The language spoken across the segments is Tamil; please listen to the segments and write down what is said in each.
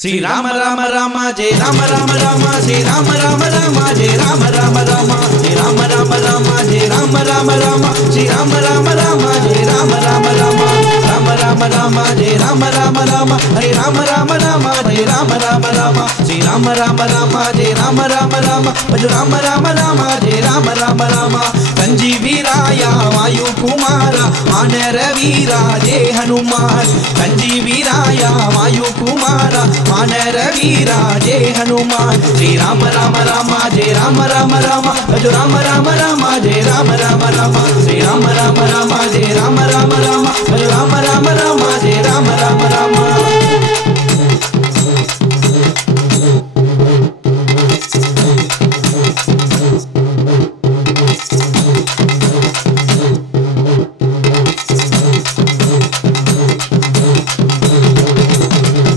Sri Rama Rama Rama Jai Rama Rama Rama Sri Rama Rama Rama Jai Rama Rama Rama Sri Rama Rama Rama Jai Rama Rama Rama Sri Rama Rama Rama Jai Rama Rama Rama Rama Rama Rama Jai Rama Rama Rama Hare Rama Rama Rama Jai Rama Rama Rama Sri Rama Rama Rama Jai Rama Rama Rama Baju Rama Rama Rama Jai Rama Rama Rama Sanjeeviraya Vayu Kumara Manara Veera Jai Hanuman Sanjeeviraya Vayu Kumara Manara Veera Jai Hanuman Sri Rama Rama Rama Jai Rama Rama Rama Baju Rama Rama Rama Jai Rama Rama Rama Sri Rama Rama Rama Jai Rama Rama Rama Baju Rama Rama Rama Jai Rama Rama Rama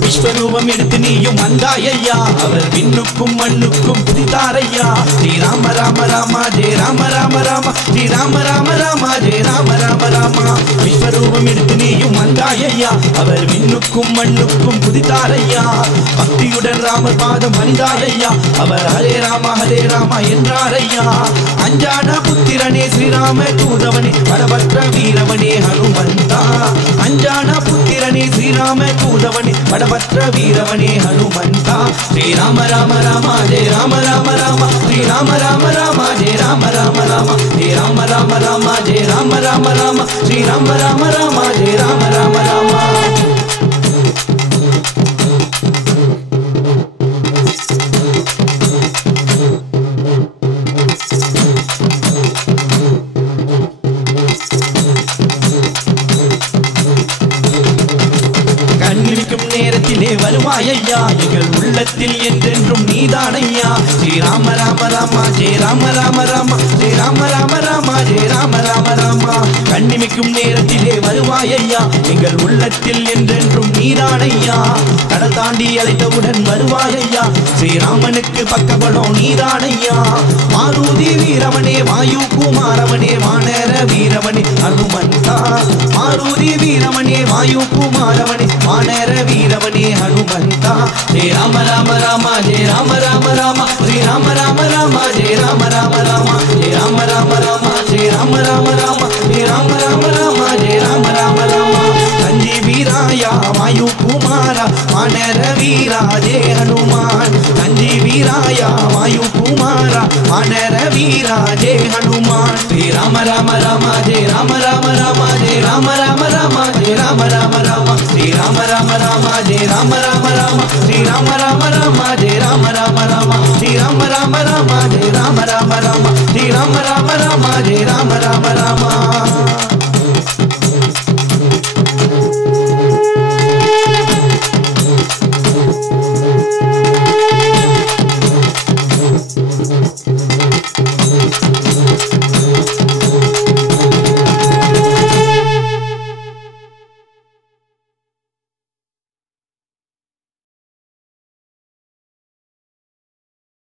விஸ்வரூபம் எடுத்து நீயும் வந்தாயையா அவர் விண்ணுக்கும் மண்ணுக்கும் புதிதாரையா ஸ்ரீ ராம ராம ராமா ஜெய ராம ராம ராமா ஸ்ரீ ராம ராம ராமா ஜெய ராம ராம ராமா விஸ்வரூபம் எடுத்து நீயும் வந்தாயையா அவர் விண்ணுக்கும் மண்ணுக்கும் புதிதாரையா பக்தியுடன் ராமர் பாதம் பணிந்தாரையா அவர் ஹரே ராமா என்றாரையா அஞ்சான புத்திரனே ஸ்ரீராம தூதவனே படபற்ற வீரவனே ஹனுமந்தா அஞ்சான புத்திரனே ஸ்ரீராம தூதவனே படபற்ற வீரவனே ஹனுமந்தா ஸ்ரீ ராம ராம ராமா ஜெய ராம ராம ராமா ஸ்ரீ ராம ராம ராமா ஜெய ராம ராம ராமா ஸ்ரீ ராம ராம ராமா ஜெய ராம ராம ராமா ஸ்ரீ ராம ராம ராமா ஜெய ராம ராம ராமா நேரத்திலே வருவாயையா எங்கள் உள்ளத்தில் என்றென்றும் நீதானையா ஸ்ரீ ராம ராம ராமா ஜெய ராம ராம ராமா ஸ்ரீ ராம ராம ராமா ஜெய ராம ராம ராமா கண்ணிமிக்கும் நேரத்திலே வருவாயையா எங்கள் உள்ளத்தில் என்றென்றும் நீதானையா கடல் தாண்டி அழைத்தவுடன் வருவாயையா ஸ்ரீராமனுக்கு பக்கபலம் நீதானையா மாருதி வீரவனே வாயு குமாரவனே வானர வீரவனே ஹனுமந்தா மாருதி வீரவனே வாயு குமாரவனே வானர வீரவனே ஹனுமந்தா ஸ்ரீ ராம ராம ராமா ஜெய ராம ராம ராமா ஸ்ரீ ராம ராம ராமா ஜெய ராம ராம ராமா ஸ்ரீ ராம ராம ராமா ஸ்ரீ ராம ராம ராமா ஸ்ரீ ராம ராம ராமா ஜெய ராம ராம ராமா சஞ்சீவீராயா வாயு குமாரா வானர வீரா ஜெய ஹனுமான் சஞ்சீவீராயா வாயு குமாரா வானர வீரா ஜெய ஹனுமான் ஸ்ரீ ராம ராம ராமா ஜெய ராம ராம ராமா ஜெய ராம ராம ராமா ஜெய ராம ராம ராமா ஸ்ரீ ராம ராம ராமா ஜெய ராம ராம ராமா ஸ்ரீ ராம ராம ராமா ஜெய ராம ராம ராமா ஸ்ரீ ராம ராம ராமா ஜெய ராம ராம ராமா ஸ்ரீ ராம ராம ராமா ஜெய ராம ராம ராமா